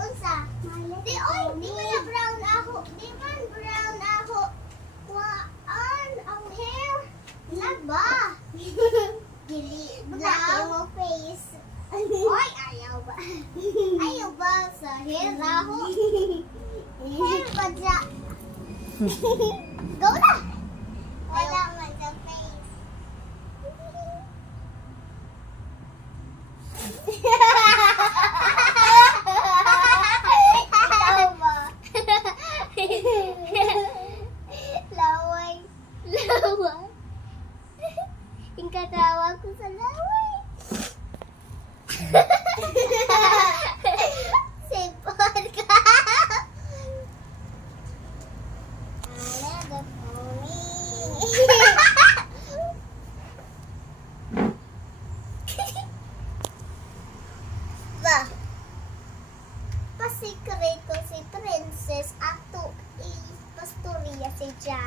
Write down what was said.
Unsa? Di oy, di man na brown ako. Di man brown ako. Kuan ang hair. Laba. Dili black mo face. Oy, ayaw ba? Ayaw ba sa hair ako? Hair ba dya? Go na! Wala man sa face. Ikaw ba? Laway. Laway. Yung katawa ko sa laway. Sipon ka. The pony. Ba? Pasikreto si Princess ato i pastorya si Ja.